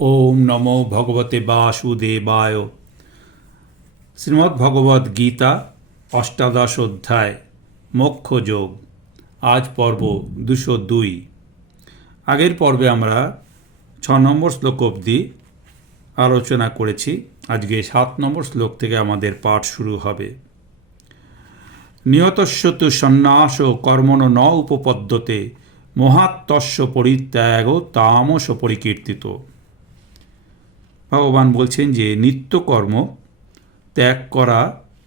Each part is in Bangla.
ওম নমো ভগবতে বাসুদেবায়। শ্রীমদ্ ভগবদ গীতা, অষ্টাদশ অধ্যায় মোক্ষ যোগ আজ পর্ব দুশো দুই। আগের পর্বে আমরা ছ নম্বর শ্লোক অবধি আলোচনা করেছি। আজকে সাত নম্বর শ্লোক থেকে আমাদের পাঠ শুরু হবে। নিয়তস্য তু সন্ন্যাস কর্মণ ন উপপদ্যতে মহাত্মস্য পরিত্যাগ তামস পরিকীর্তিত। ভগবান বলছেন যে নিত্যকর্ম ত্যাগ করা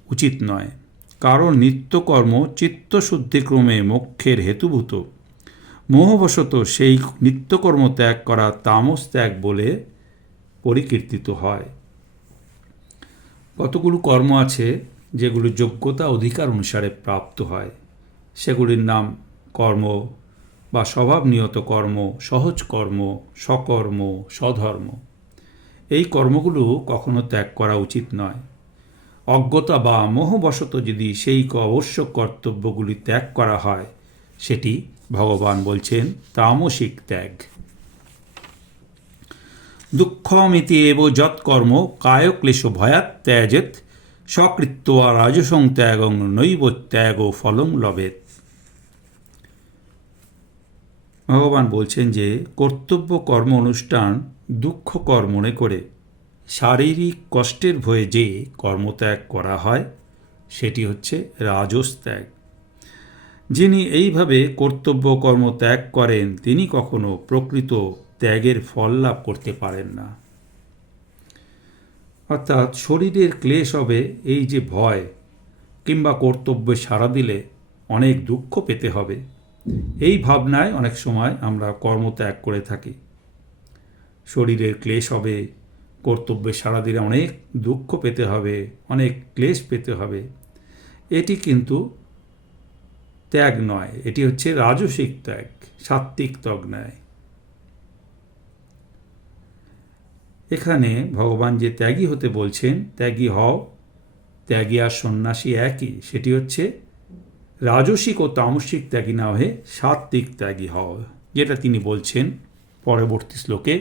উচিত নয়, কারণ নিত্যকর্ম চিত্তশুদ্ধিক্রমে মোক্ষের হেতুভূত। মোহবশত সেই নিত্যকর্ম ত্যাগ করা তামস ত্যাগ বলে পরিকীর্তিত হয়। কতগুলো কর্ম আছে যেগুলো যোগ্যতা অধিকার অনুসারে প্রাপ্ত হয়? সেগুলির নাম কর্ম বা স্বভাবনিয়ত কর্ম, সহজ কর্ম সকর্ম স্বধর্ম। এই কর্মগুলো কখনো ত্যাগ করা উচিত নয়। অজ্ঞতা বা মোহবশত যদি সেই অবশ্য কর্তব্যগুলি ত্যাগ করা হয়, সেটি ভগবান বলছেন তামসিক ত্যাগ। দুঃখমিতি এব যৎকর্ম কায়ক্লেশ ভয়াত ত্যাজেত সকৃত্বা রাজসং ত্যাগং নৈব ত্যাগ ফলং লবেত ভগবান বলছেন যে, কর্তব্য কর্ম অনুষ্ঠান দুঃখ দুঃখকর মনে করে। শারীরিক কষ্টের ভয়ে যে কর্মত্যাগ করা হয়, সেটি হচ্ছে রাজস ত্যাগ যিনি এইভাবে কর্তব্য কর্ম ত্যাগ করেন, তিনি কখনো প্রকৃত ত্যাগের ফল লাভ করতে পারেন না। অর্থাৎ শরীরের ক্লেশ হবে, এই যে ভয়, কিংবা কর্তব্যে সাড়া দিলে অনেক দুঃখ পেতে হবে। এই ভাবনায় অনেক সময় আমরা কর্মত্যাগ করে থাকি। শরীরের ক্লেশ হবে কর্তব্যে সাড়া দিলে অনেক দুঃখ পেতে হবে, অনেক ক্লেশ পেতে হবে। এটি কিন্তু ত্যাগ নয়, এটি হচ্ছে রাজসিক ত্যাগ, সাত্ত্বিক ত্যাগ নয়। এখানে ভগবান যে ত্যাগী হতে বলছেন, ত্যাগী হও, ত্যাগী আর সন্ন্যাসী একই, সেটি হচ্ছে রাজসিক ও তামসিক ত্যাগী না হয়ে সাত্ত্বিক ত্যাগী হও, যেটা তিনি বলছেন পরবর্তী শ্লোকে।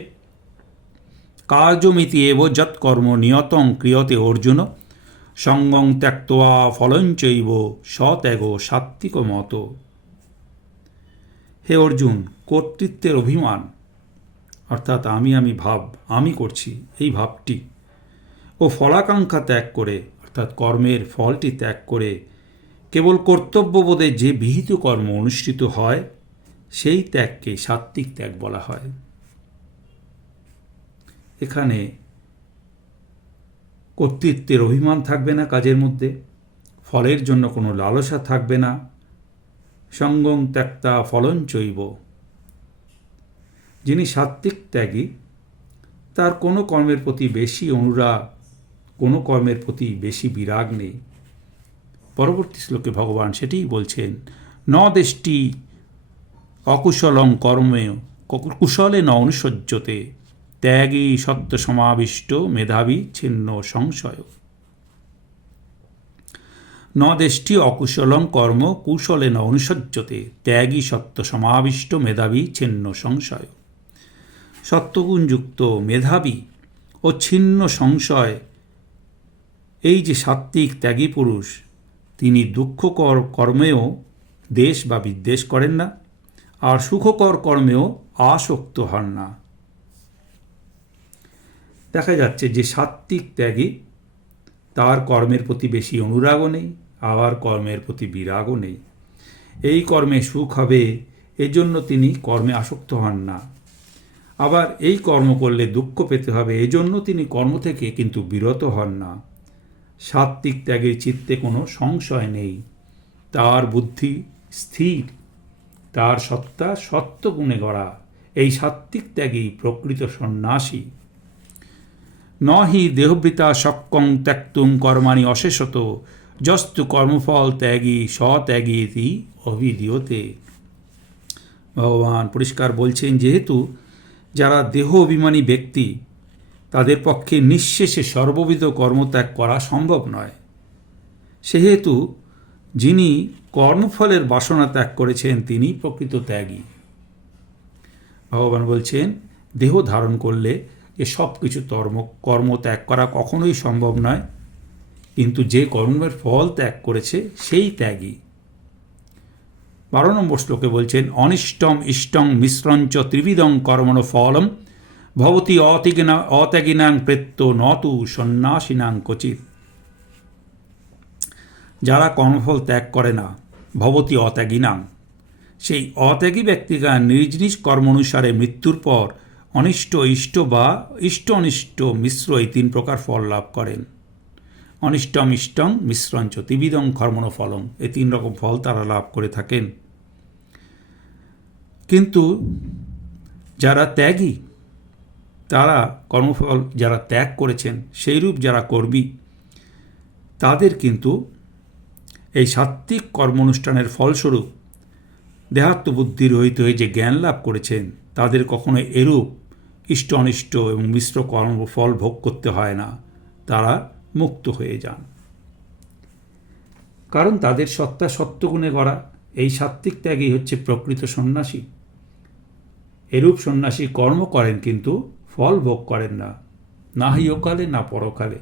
কার্যমিতি এব যৎকর্ম নিয়তং ক্রিয়তে অর্জুন, সঙ্গং ত্যক্তয়া ফলঞ্চৈব সত্যাগ সাত্ত্বিক মত। হে অর্জুন, কর্তৃত্বের অভিমান। অর্থাৎ আমি আমি ভাব, আমি করছি, এই ভাবটি। ও ফলাকাঙ্ক্ষা ত্যাগ করে, অর্থাৎ কর্মের ফলটি ত্যাগ করে কেবল কর্তব্যবোধে যে বিহিত কর্ম অনুষ্ঠিত হয়, সেই ত্যাগকে সাত্ত্বিক ত্যাগ বলা হয়। এখানে কর্তৃত্বের অভিমান থাকবে না কাজের মধ্যে, ফলের জন্য কোনো লালসা থাকবে না সঙ্গম ত্যাক্তা ফলন চৈব। যিনি সাত্ত্বিক ত্যাগী, তার কোনো কর্মের প্রতি বেশি অনুরাগ, কোনো কর্মের প্রতি বেশি বিরাগ নেই। পরবর্তী শ্লোকে ভগবান সেটিই বলছেন, ন দেশটি অকুশলং কর্মে কুশলে ন অনুসজ্জতে, ত্যাগী সত্য সমাবিষ্ট মেধাবী ছিন্ন সংশয়। ন দেশটি অকুশলং কর্ম কুশলে ন অনুসজ্জতে, ত্যাগী সত্য সমাবিষ্ট মেধাবী ছিন্ন সংশয়। সত্যগুণযুক্ত মেধাবী ও ছিন্ন সংশয়, এই যে সাত্ত্বিক ত্যাগী পুরুষ তিনি দুঃখকর কর্মেও দেশ বা বিদ্বেষ করেন না, আর সুখকর কর্মেও আসক্ত হন না। দেখা যাচ্ছে যে সাত্ত্বিক ত্যাগী তার কর্মের প্রতি বেশি অনুরাগও নেই, আবার কর্মের প্রতি বিরাগও নেই। এই কর্মে সুখ হবে, এজন্য তিনি কর্মে আসক্ত হন না। আবার এই কর্ম করলে দুঃখ পেতে হবে, এজন্য তিনি কর্ম থেকে কিন্তু বিরত হন না। সাত্ত্বিক ত্যাগের চিত্তে কোনো সংশয় নেই। তার বুদ্ধি স্থির, তার সত্তা সত্যগুণে গড়া। এই সাত্ত্বিক ত্যাগী প্রকৃত সন্ন্যাসী। ন হি দেহবৃতা সক্কং ত্যক্তুং কর্মাণি অশেষত, যস্তু কর্মফল ত্যাগী স্বত্যাগী ইতি ভগবান পরিষ্কার বলছেন, যেহেতু যারা দেহ অভিমানী ব্যক্তি তাদের পক্ষে নিঃশেষে সর্ববিধ কর্মত্যাগ করা সম্ভব নয়। সেহেতু যিনি কর্মফলের বাসনা ত্যাগ করেছেন, তিনি প্রকৃত ত্যাগী। ভগবান বলছেন, দেহ ধারণ করলে যে সব কিছু কর্ম কর্ম ত্যাগ করা কখনোই সম্ভব নয়। কিন্তু যে কর্মের ফল ত্যাগ করেছে, সেই ত্যাগী। বারো নম্বর শ্লোকে বলছেন, অনিষ্টম ইষ্টং মিশ্রঞ্চ ত্রিবিদং কর্মণ ফলম ভবতি অতিগিনা অত্যাগিনাং প্রেত্য নতু সন্ন্যাসিনাং কচিত যারা কর্মফল ত্যাগ করে না, ভবতি অত্যাগিনাং। সেই অত্যাগী ব্যক্তিরা নিজ নিজ কর্ম অনুসারে মৃত্যুর পর অনিষ্ট ইষ্ট বা ইষ্ট অনিষ্ট মিশ্র এই তিন প্রকার ফল লাভ করেন। অনিষ্টম ইষ্টং মিশ্রঞ্চ ত্রিবিধং কর্মণ ফলম এই তিন রকম ফল তারা লাভ করে থাকেন। কিন্তু যারা ত্যাগী তারা কর্মফল যারা ত্যাগ করেছেন, সেইরূপ যারা কর্মী তাদের কিন্তু এই সাত্ত্বিক কর্মানুষ্ঠানের ফলস্বরূপ দেহাত্মবুদ্ধি রহিত হয়ে যে জ্ঞান লাভ করেছেন, তাদের কখনো এরূপ ইষ্ট অনিষ্ট এবং মিশ্র কর্মফল ভোগ করতে হয় না। তারা মুক্ত হয়ে যান। কারণ তাদের সত্তা সত্যগুণে গড়া এই সাত্ত্বিক ত্যাগই হচ্ছে প্রকৃত সন্ন্যাসী। এরূপ সন্ন্যাসী কর্ম করেন কিন্তু ফল ভোগ করেন না না ইহকালে না পরকালে।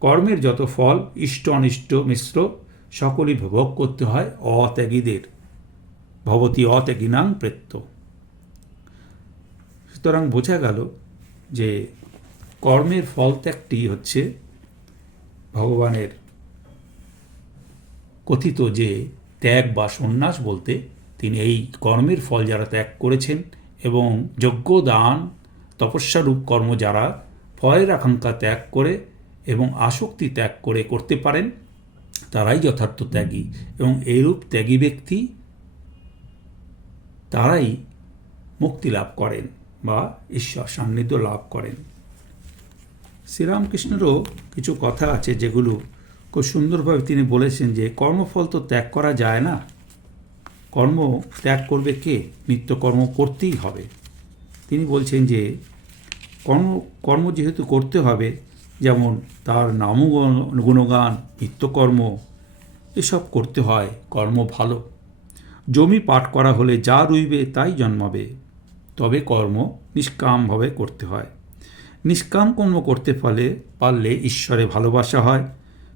কর্মের যত ফল, ইষ্ট অনিষ্ট মিশ্র, সকলই ভোগ করতে হয় অত্যাগীদের। ভবতী অত্যাগিনাং প্রেত্য সুতরাং বোঝা গেল যে কর্মের ফল ত্যাগটি হচ্ছে ভগবানের কথিত যে ত্যাগ বা সন্ন্যাস বলতে তিনি এই কর্মের ফল যারা ত্যাগ করেছেন এবং যজ্ঞ দান তপস্যারূপ কর্ম যারা ভয়ের আকাঙ্ক্ষা ত্যাগ করে এবং আসক্তি ত্যাগ করে করতে পারেন, তারাই যথার্থ ত্যাগী এবং এইরূপ ত্যাগী ব্যক্তি তারাই মুক্তি লাভ করেন বা ঈশ্বর সান্নিধ্য লাভ করেন। শ্রীরামকৃষ্ণেরও কিছু কথা আছে যেগুলো খুব সুন্দরভাবে তিনি বলেছেন যে, কর্মফল তো ত্যাগ করা যায় না। কর্ম ত্যাগ করবে কে? নিত্যকর্ম করতেই হবে। তিনি বলছেন যে কর্ম কর্ম যেহেতু করতে হবে, যেমন তার নাম গুণগান, নিত্যকর্ম, এসব করতে হয়, কর্ম ভালো। জমি পাঠ করা হলে যা রুইবে তাই জন্মাবে। তবে কর্ম নিষ্কামভাবে করতে হয়। নিষ্কাম কর্ম করতে ফলে পারলে ঈশ্বরে ভালোবাসা হয়।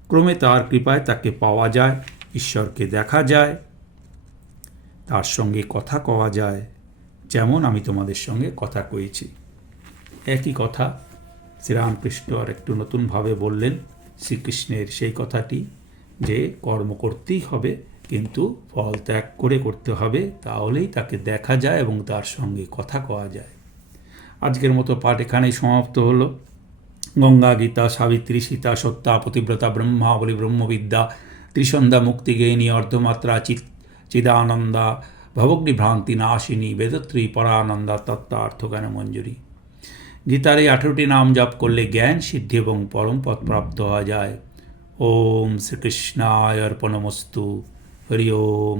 ক্রমে তার কৃপায় তাকে পাওয়া যায়, ঈশ্বরকে দেখা যায়। তার সঙ্গে কথা কওয়া যায়। যেমন আমি তোমাদের সঙ্গে কথা কয়েছি একই কথা, শ্রীরামকৃষ্ণ আর একটু নতুনভাবে বললেন শ্রীকৃষ্ণের সেই কথাটি যে কর্ম করতেই হবে, কিন্তু ফল ত্যাগ করে করতে হবে, তাহলেই তাকে দেখা যায় এবং তার সঙ্গে কথা কওয়া যায়। আজকের মতো পাঠ এখানেই সমাপ্ত হলো। গঙ্গা, গীতা, সাবিত্রী, সীতা, সত্তা, পতিব্রতা ব্রহ্মা বলি ব্রহ্মবিদ্যা, ত্রিসন্ধ্যা মুক্তিগেয়িনী অর্ধমাত্রা, চিত, চিদানন্দা ভবগ্নি ভ্রান্তি নাশিনী বেদত্রী পরানন্দা তত্ত্বার্থজ্ঞান মঞ্জুরি গীতার এই আঠেরোটি নাম জপ করলে জ্ঞান সিদ্ধি এবং পরম পদ প্রাপ্ত হওয়া যায়। ওম শ্রীকৃষ্ণায় অর্পণমস্তু। হরি ওম।